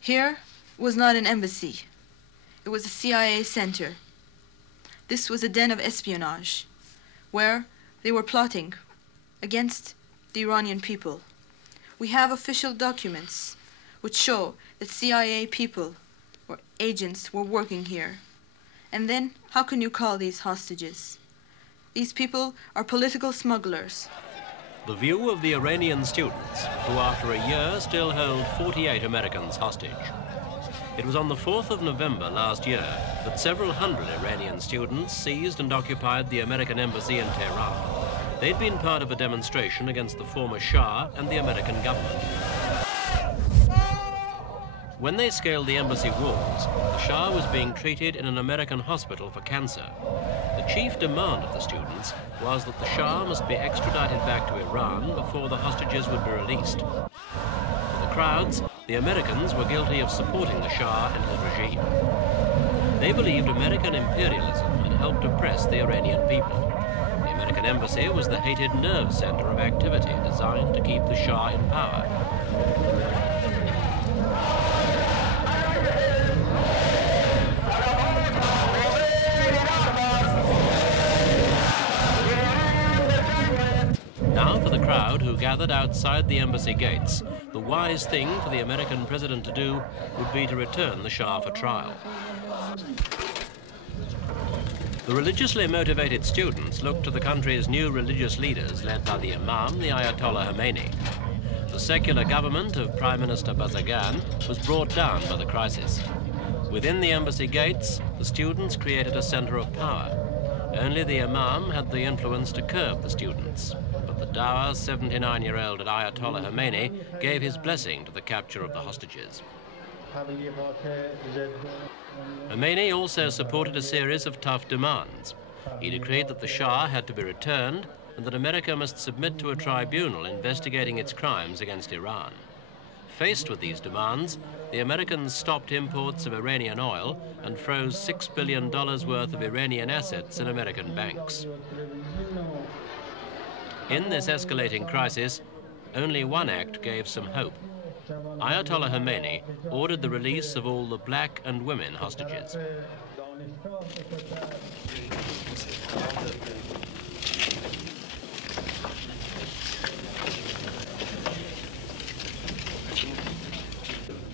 Here was not an embassy. It was a CIA center. This was a den of espionage, where they were plotting against the Iranian people. We have official documents which show that CIA people or agents were working here. And then, how can you call these hostages? These people are political smugglers. The view of the Iranian students, who after a year still hold 48 Americans hostage. It was on the 4th of November last year that several hundred Iranian students seized and occupied the American embassy in Tehran. They'd been part of a demonstration against the former Shah and the American government. When they scaled the embassy walls, the Shah was being treated in an American hospital for cancer. The chief demand of the students was that the Shah must be extradited back to Iran before the hostages would be released. For the crowds, the Americans were guilty of supporting the Shah and his regime. They believed American imperialism had helped oppress the Iranian people. The American embassy was the hated nerve center of activity designed to keep the Shah in power. Now for the crowd who gathered outside the embassy gates, the wise thing for the American president to do would be to return the Shah for trial. The religiously motivated students looked to the country's new religious leaders led by the Imam, the Ayatollah Khomeini. The secular government of Prime Minister Bazagan was brought down by the crisis. Within the embassy gates, the students created a center of power. Only the Imam had the influence to curb the students. But the dour 79-year-old Ayatollah Khomeini gave his blessing to the capture of the hostages. Khomeini also supported a series of tough demands. He decreed that the Shah had to be returned and that America must submit to a tribunal investigating its crimes against Iran. Faced with these demands, the Americans stopped imports of Iranian oil and froze $6 billion worth of Iranian assets in American banks. In this escalating crisis, only one act gave some hope. Ayatollah Khomeini ordered the release of all the black and women hostages.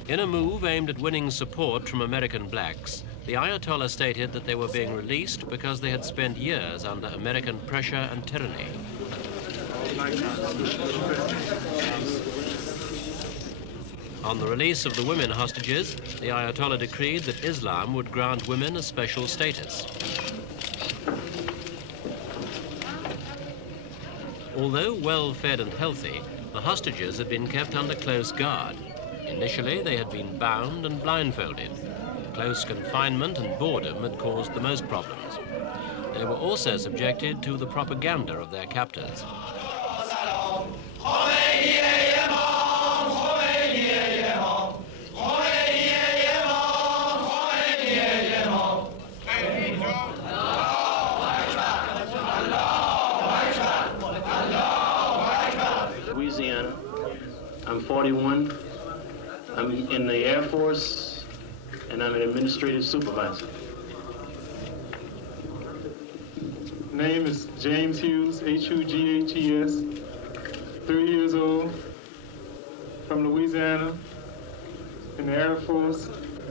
In a move aimed at winning support from American blacks, the Ayatollah stated that they were being released because they had spent years under American pressure and tyranny. On the release of the women hostages, the Ayatollah decreed that Islam would grant women a special status. Although well-fed and healthy, the hostages had been kept under close guard. Initially, they had been bound and blindfolded. Close confinement and boredom had caused the most problems. They were also subjected to the propaganda of their captors. Louisiana. I'm 41. I'm in the Air Force, and I'm an administrative supervisor. Name is James Hughes, H-U-G-H-E-S, 30 years old, from Louisiana, in the Air Force.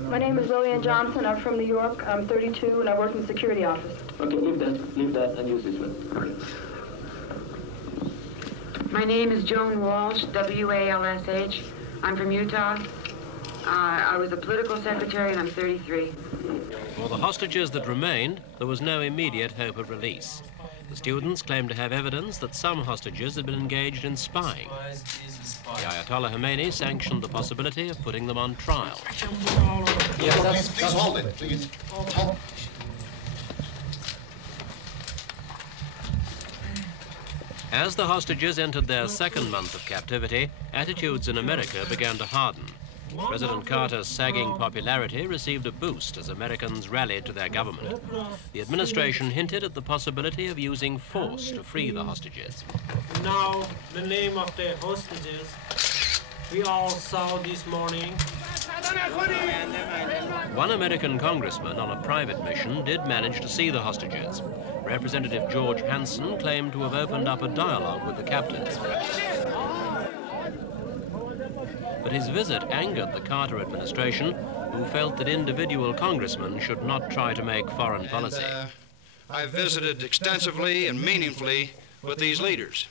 My name is Lillian Johnson. I'm from New York. I'm 32, and I work in the security office. Okay, leave that, and use this one. My name is Joan Walsh, W-A-L-S-H. I'm from Utah. I was a political secretary, and I'm 33. For the hostages that remained, there was no immediate hope of release. The students claimed to have evidence that some hostages had been engaged in spying. The Ayatollah Khomeini sanctioned the possibility of putting them on trial. Yes, please hold it, please. Hold. As the hostages entered their second month of captivity, attitudes in America began to harden. President Carter's sagging popularity received a boost as Americans rallied to their government. The administration hinted at the possibility of using force to free the hostages. Now, the name of the hostages we all saw this morning One American congressman on a private mission did manage to see the hostages. Representative George Hanson claimed to have opened up a dialogue with the captors. But his visit angered the Carter administration, who felt that individual congressmen should not try to make foreign policy. I visited extensively and meaningfully with these leaders.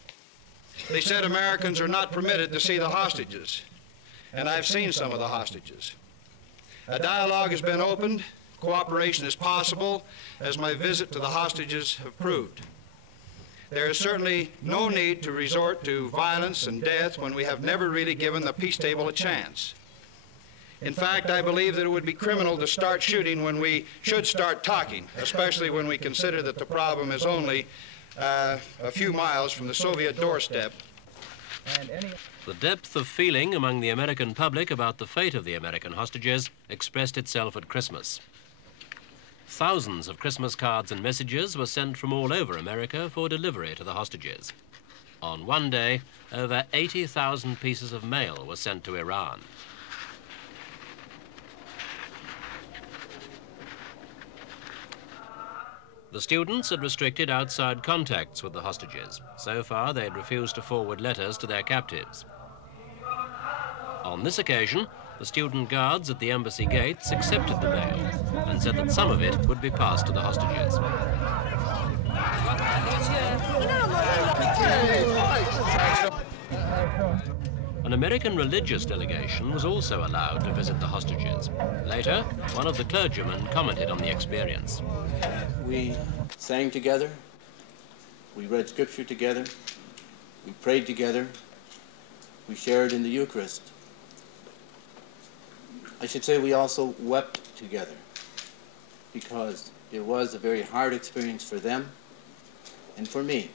They said Americans are not permitted to see the hostages, and I've seen some of the hostages. A dialogue has been opened. Cooperation is possible, as my visit to the hostages have proved. There is certainly no need to resort to violence and death when we have never really given the peace table a chance. In fact, I believe that it would be criminal to start shooting when we should start talking, especially when we consider that the problem is only a few miles from the Soviet doorstep. The depth of feeling among the American public about the fate of the American hostages expressed itself at Christmas. Thousands of Christmas cards and messages were sent from all over America for delivery to the hostages. On one day, over 80,000 pieces of mail were sent to Iran. The students had restricted outside contacts with the hostages. So far, they had refused to forward letters to their captives. On this occasion, the student guards at the embassy gates accepted the mail and said that some of it would be passed to the hostages. An American religious delegation was also allowed to visit the hostages. Later, one of the clergymen commented on the experience. We sang together, we read scripture together, we prayed together, we shared in the Eucharist. I should say we also wept together, because it was a very hard experience for them and for me.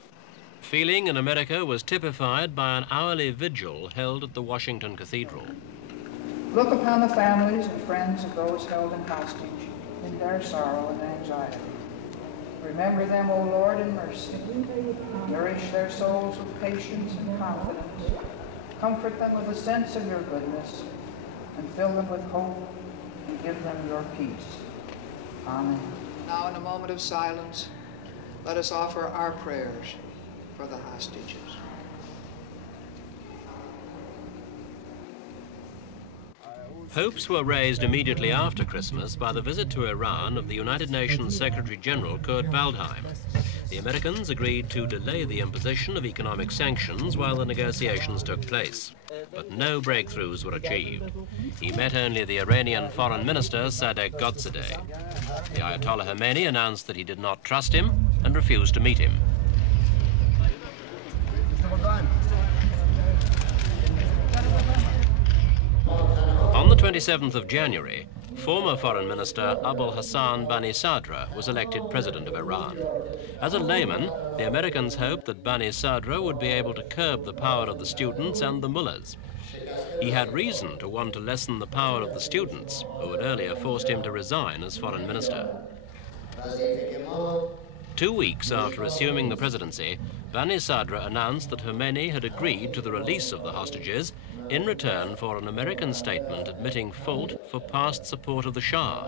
Feeling in America was typified by an hourly vigil held at the Washington Cathedral. Look upon the families and friends of those held in hostage in their sorrow and anxiety. Remember them, O Lord, in mercy. Nourish their souls with patience and confidence. Comfort them with a sense of your goodness, and fill them with hope, and give them your peace. Amen. Now, in a moment of silence, let us offer our prayers for the hostages. Hopes were raised immediately after Christmas by the visit to Iran of the United Nations Secretary General Kurt Waldheim. The Americans agreed to delay the imposition of economic sanctions while the negotiations took place. But no breakthroughs were achieved. He met only the Iranian Foreign Minister Sadegh Ghodzadeh. The Ayatollah Khomeini announced that he did not trust him and refused to meet him. On the 27th of January, former Foreign Minister Abul Hassan BANI-SADR was elected president of Iran. As a layman, the Americans hoped that BANI-SADR would be able to curb the power of the students and the mullahs. He had reason to want to lessen the power of the students, who had earlier forced him to resign as foreign minister. 2 weeks after assuming the presidency, BANI-SADR announced that Khomeini had agreed to the release of the hostages in return for an American statement admitting fault for past support of the Shah.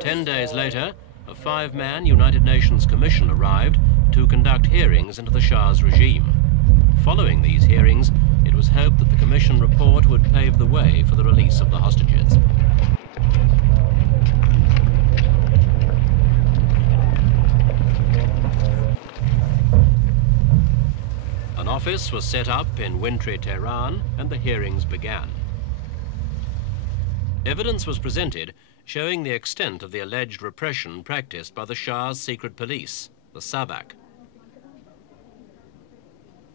10 days later, a 5-man United Nations commission arrived to conduct hearings into the Shah's regime. Following these hearings, it was hoped that the commission report would pave the way for the release of the hostages. An office was set up in wintry Teheran, and the hearings began. Evidence was presented showing the extent of the alleged repression practiced by the Shah's secret police, the Savak.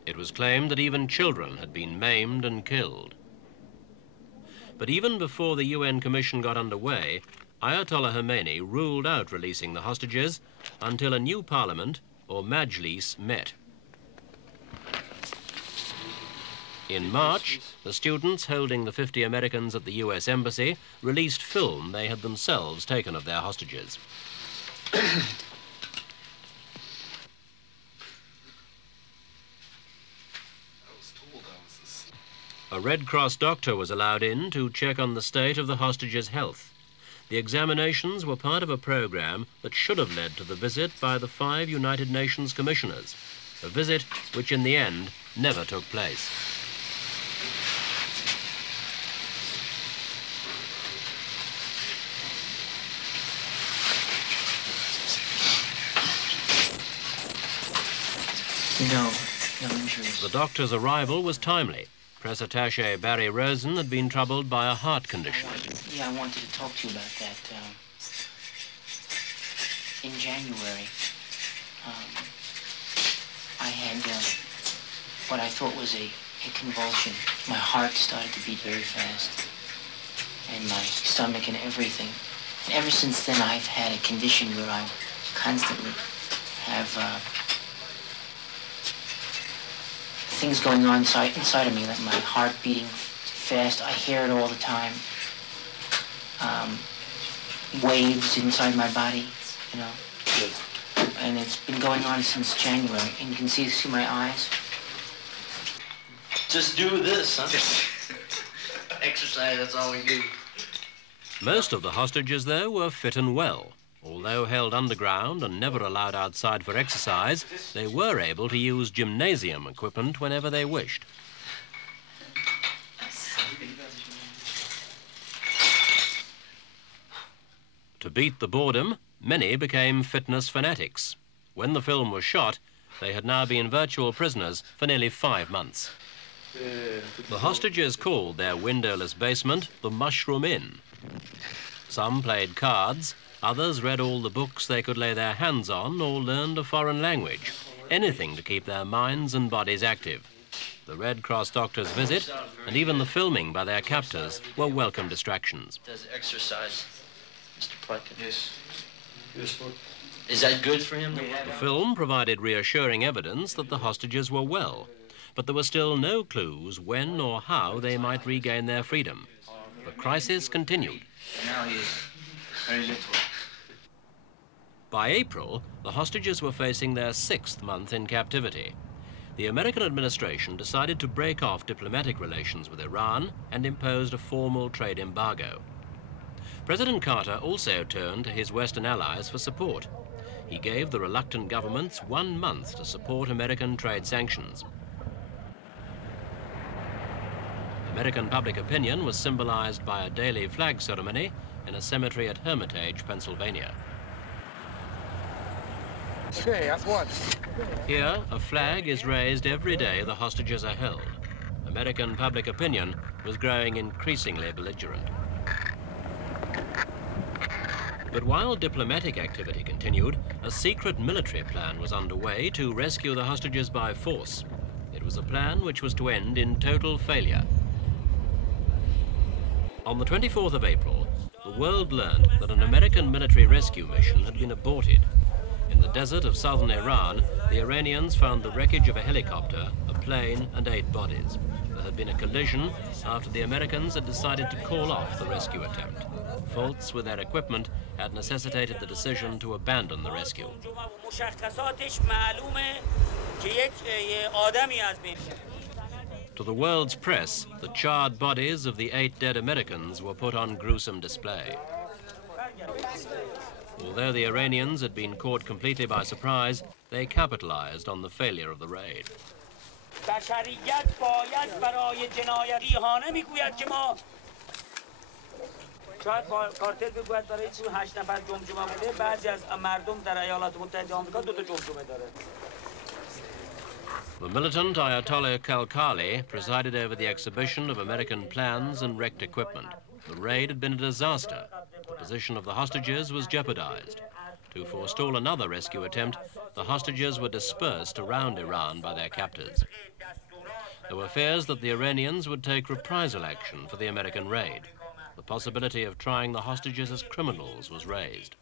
It was claimed that even children had been maimed and killed. But even before the UN Commission got underway, Ayatollah Khomeini ruled out releasing the hostages until a new parliament, or Majlis, met. In March, the students holding the 50 Americans at the US Embassy released film they had themselves taken of their hostages. A Red Cross doctor was allowed in to check on the state of the hostages' health. The examinations were part of a program that should have led to the visit by the 5 United Nations commissioners, a visit which in the end never took place. No injuries. The doctor's arrival was timely. Press attaché Barry Rosen had been troubled by a heart condition. I wanted to talk to you about that. In January, I had what I thought was a convulsion. My heart started to beat very fast, and my stomach and everything. And ever since then, I've had a condition where I constantly have things going on inside of me, like my heart beating fast. I hear it all the time. Waves inside my body, you know. Good. And it's been going on since January. And you can see my eyes. Just do this, huh? Exercise, that's all we do. Most of the hostages, though, were fit and well. Although held underground and never allowed outside for exercise, they were able to use gymnasium equipment whenever they wished. To beat the boredom, many became fitness fanatics. When the film was shot, they had now been virtual prisoners for nearly 5 months. The hostages called their windowless basement the Mushroom Inn. Some played cards, others read all the books they could lay their hands on or learned a foreign language, anything to keep their minds and bodies active. The Red Cross doctor's visit and even the filming by their captors were welcome distractions. Does exercise, Mr. Plotkin? Yes. Is that good for him? The film provided reassuring evidence that the hostages were well, but there were still no clues when or how they might regain their freedom. The crisis continued. Now he is very little. By April, the hostages were facing their 6th month in captivity. The American administration decided to break off diplomatic relations with Iran and imposed a formal trade embargo. President Carter also turned to his Western allies for support. He gave the reluctant governments 1 month to support American trade sanctions. American public opinion was symbolized by a daily flag ceremony in a cemetery at Hermitage, Pennsylvania. Okay, that's one. Here, a flag is raised every day the hostages are held. American public opinion was growing increasingly belligerent. But while diplomatic activity continued, a secret military plan was underway to rescue the hostages by force. It was a plan which was to end in total failure. On the 24th of April, the world learned that an American military rescue mission had been aborted. In the desert of southern Iran, the Iranians found the wreckage of a helicopter, a plane, and 8 bodies. There had been a collision after the Americans had decided to call off the rescue attempt. Faults with their equipment had necessitated the decision to abandon the rescue. To the world's press, the charred bodies of the 8 dead Americans were put on gruesome display. Although the Iranians had been caught completely by surprise, they capitalized on the failure of the raid. The militant Ayatollah Khalkhali presided over the exhibition of American plans and wrecked equipment. The raid had been a disaster. The position of the hostages was jeopardized. To forestall another rescue attempt, the hostages were dispersed around Iran by their captors. There were fears that the Iranians would take reprisal action for the American raid. The possibility of trying the hostages as criminals was raised.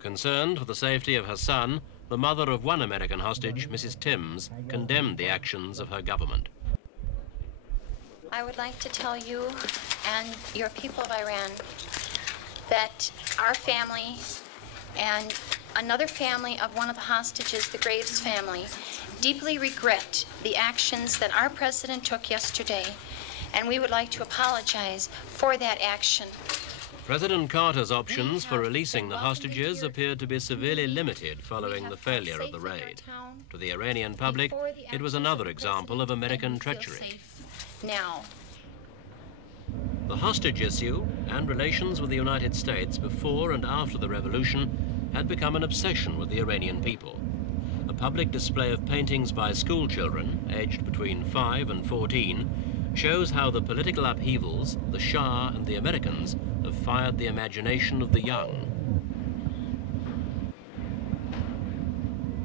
Concerned for the safety of her son, the mother of one American hostage, Mrs. Timms, condemned the actions of her government. I would like to tell you and your people of Iran that our family and another family of one of the hostages, the Graves family, deeply regret the actions that our president took yesterday, and we would like to apologize for that action. President Carter's options for releasing the hostages appeared to be severely limited following the failure of the raid. To the Iranian public, it was another example of American treachery. Now, the hostage issue and relations with the United States before and after the revolution had become an obsession with the Iranian people. A public display of paintings by school children, aged between 5 and 14, shows how the political upheavals, the Shah and the Americans, have fired the imagination of the young.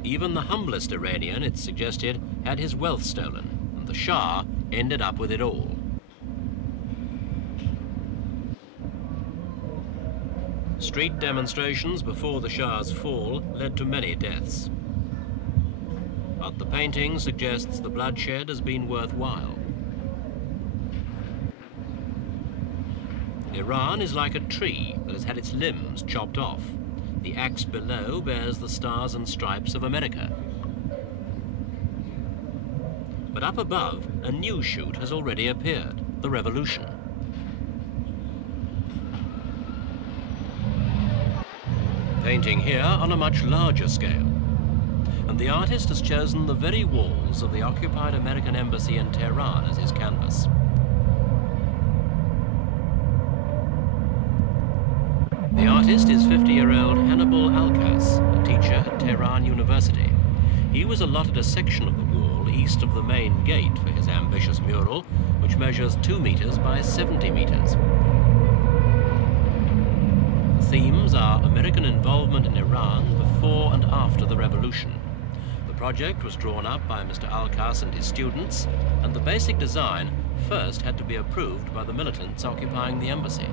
Even the humblest Iranian, it's suggested, had his wealth stolen, and the Shah ended up with it all. Street demonstrations before the Shah's fall led to many deaths. But the painting suggests the bloodshed has been worthwhile. Iran is like a tree that has had its limbs chopped off. The axe below bears the stars and stripes of America. But up above, a new shoot has already appeared, the revolution. Painting here on a much larger scale. And the artist has chosen the very walls of the occupied American embassy in Teheran as his canvas. The artist is 50-year-old Hannibal Alkas, a teacher at Teheran University. He was allotted a section of the wall east of the main gate for his ambitious mural, which measures 2 meters by 70 meters. The themes are American involvement in Iran before and after the revolution. The project was drawn up by Mr. Alkas and his students, and the basic design first had to be approved by the militants occupying the embassy.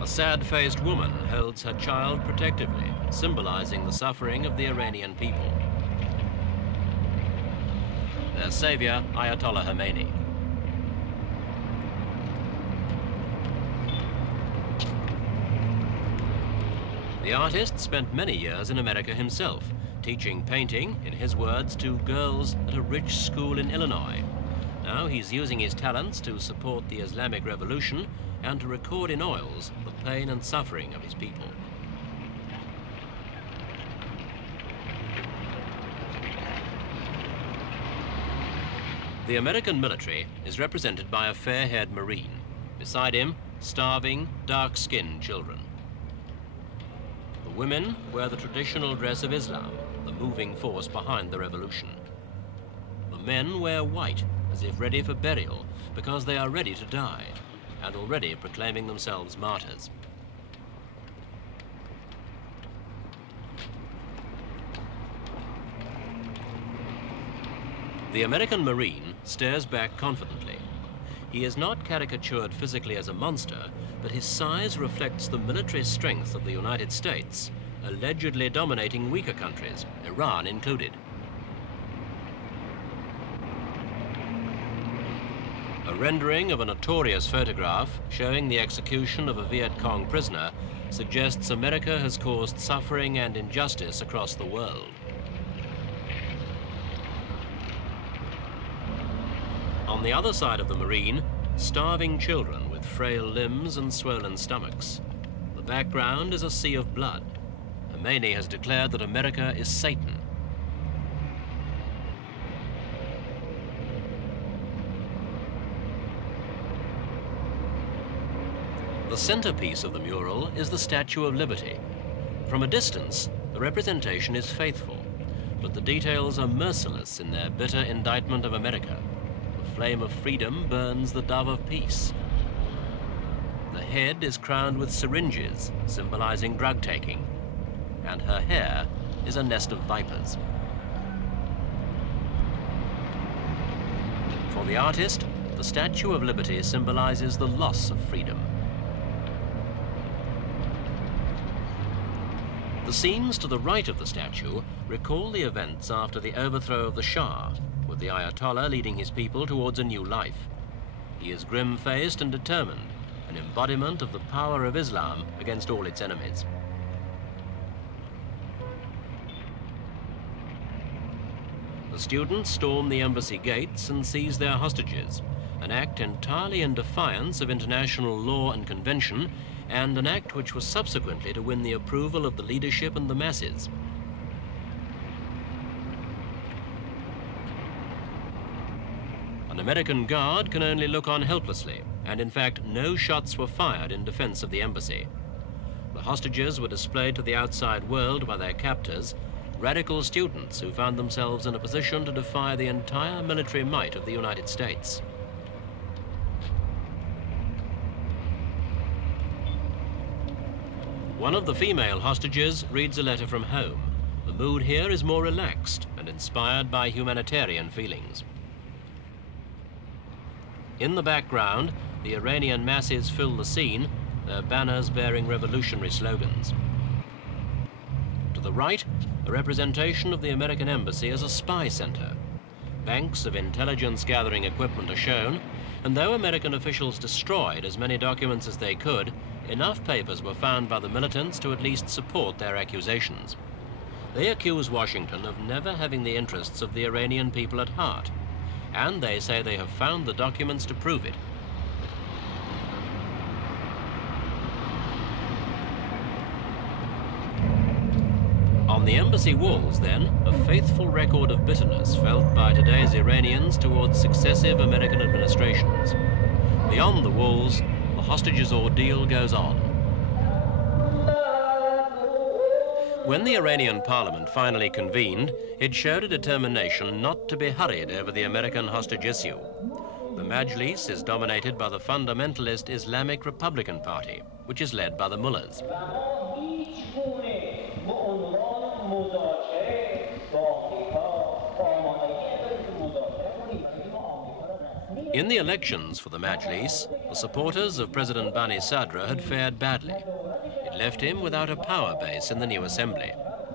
A sad-faced woman holds her child protectively, symbolizing the suffering of the Iranian people. Their savior, Ayatollah Khomeini. The artist spent many years in America himself, teaching painting, in his words, to girls at a rich school in Illinois. Now he's using his talents to support the Islamic Revolution and to record in oils the pain and suffering of his people. The American military is represented by a fair-haired Marine. Beside him, starving, dark-skinned children. The women wear the traditional dress of Islam, the moving force behind the revolution. The men wear white, as if ready for burial, because they are ready to die, and already proclaiming themselves martyrs. The American Marine stares back confidently. He is not caricatured physically as a monster, but his size reflects the military strength of the United States, allegedly dominating weaker countries, Iran included. A rendering of a notorious photograph showing the execution of a Viet Cong prisoner suggests America has caused suffering and injustice across the world. On the other side of the Marine, starving children with frail limbs and swollen stomachs. The background is a sea of blood. Khomeini has declared that America is Satan. The centerpiece of the mural is the Statue of Liberty. From a distance, the representation is faithful, but the details are merciless in their bitter indictment of America. The flame of freedom burns the dove of peace. The head is crowned with syringes, symbolizing drug taking, and her hair is a nest of vipers. For the artist, the Statue of Liberty symbolizes the loss of freedom. The scenes to the right of the statue recall the events after the overthrow of the Shah, with the Ayatollah leading his people towards a new life. He is grim-faced and determined, an embodiment of the power of Islam against all its enemies. The students storm the embassy gates and seize their hostages, an act entirely in defiance of international law and convention, and an act which was subsequently to win the approval of the leadership and the masses. An American guard can only look on helplessly, and in fact no shots were fired in defense of the embassy. The hostages were displayed to the outside world by their captors, radical students who found themselves in a position to defy the entire military might of the United States. One of the female hostages reads a letter from home. The mood here is more relaxed and inspired by humanitarian feelings. In the background, the Iranian masses fill the scene, their banners bearing revolutionary slogans. To the right, a representation of the American embassy as a spy center. Banks of intelligence-gathering equipment are shown, and though American officials destroyed as many documents as they could, enough papers were found by the militants to at least support their accusations. They accuse Washington of never having the interests of the Iranian people at heart, and they say they have found the documents to prove it. On the embassy walls, then, a faithful record of bitterness felt by today's Iranians towards successive American administrations. Beyond the walls, the hostages' ordeal goes on. When the Iranian parliament finally convened, it showed a determination not to be hurried over the American hostage issue. The Majlis is dominated by the fundamentalist Islamic Republican Party, which is led by the mullahs. In the elections for the Majlis, the supporters of President BANI-SADR had fared badly. It left him without a power base in the new assembly.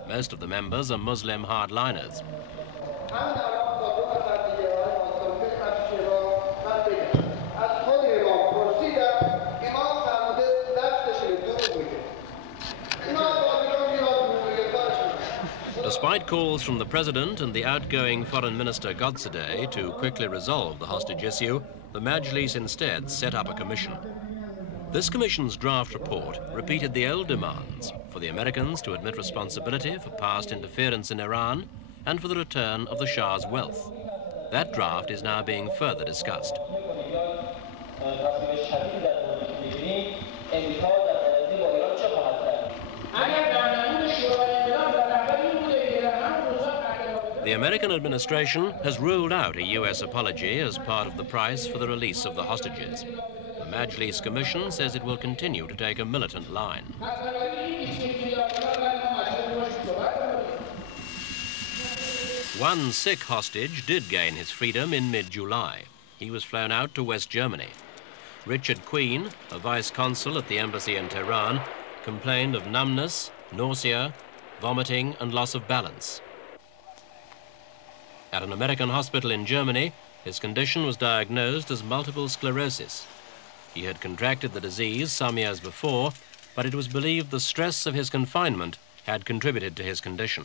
Most of the members are Muslim hardliners. Despite calls from the president and the outgoing foreign minister Godsadeh to quickly resolve the hostage issue, the Majlis instead set up a commission. This commission's draft report repeated the old demands for the Americans to admit responsibility for past interference in Iran and for the return of the Shah's wealth. That draft is now being further discussed. The American administration has ruled out a U.S. apology as part of the price for the release of the hostages. The Majlis Commission says it will continue to take a militant line. One Sikh hostage did gain his freedom in mid-July. He was flown out to West Germany. Richard Queen, a vice consul at the embassy in Tehran, complained of numbness, nausea, vomiting, and loss of balance. At an American hospital in Germany, his condition was diagnosed as multiple sclerosis. He had contracted the disease some years before, but it was believed the stress of his confinement had contributed to his condition.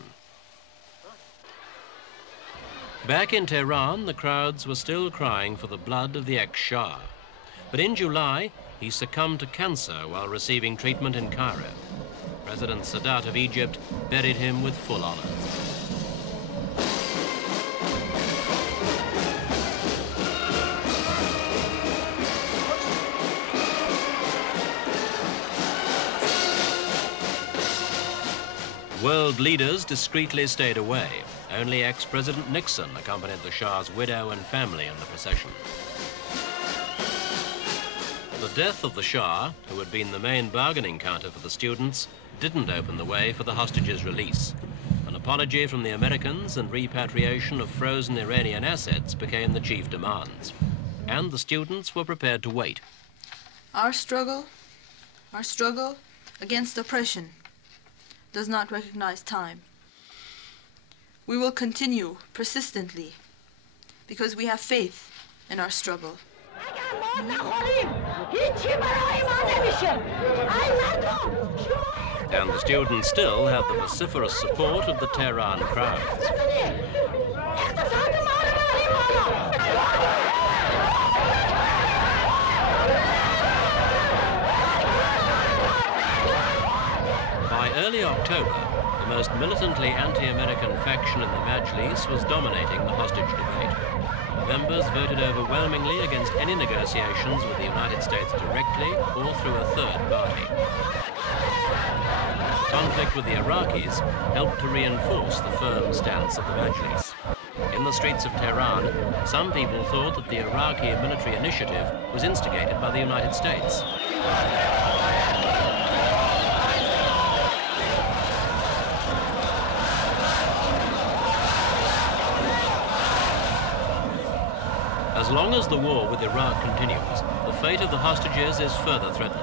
Back in Tehran, the crowds were still crying for the blood of the ex-Shah. But in July, he succumbed to cancer while receiving treatment in Cairo. President Sadat of Egypt buried him with full honor. World leaders discreetly stayed away. Only ex-President Nixon accompanied the Shah's widow and family in the procession. The death of the Shah, who had been the main bargaining counter for the students, didn't open the way for the hostages' release. An apology from the Americans and repatriation of frozen Iranian assets became the chief demands. And the students were prepared to wait. Our struggle against oppression does not recognize time. We will continue persistently because we have faith in our struggle. And the students still had the vociferous support of the Teheran crowds. By early October, the most militantly anti-American faction in the Majlis was dominating the hostage debate. The members voted overwhelmingly against any negotiations with the United States directly or through a third party. Conflict with the Iraqis helped to reinforce the firm stance of the Majlis. In the streets of Tehran, some people thought that the Iraqi military initiative was instigated by the United States. As long as the war with Iraq continues, the fate of the hostages is further threatened.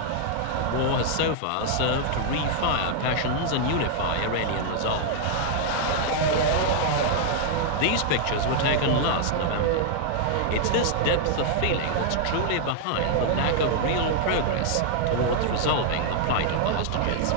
The war has so far served to refire passions and unify Iranian resolve. These pictures were taken last November. It's this depth of feeling that's truly behind the lack of real progress towards resolving the plight of the hostages.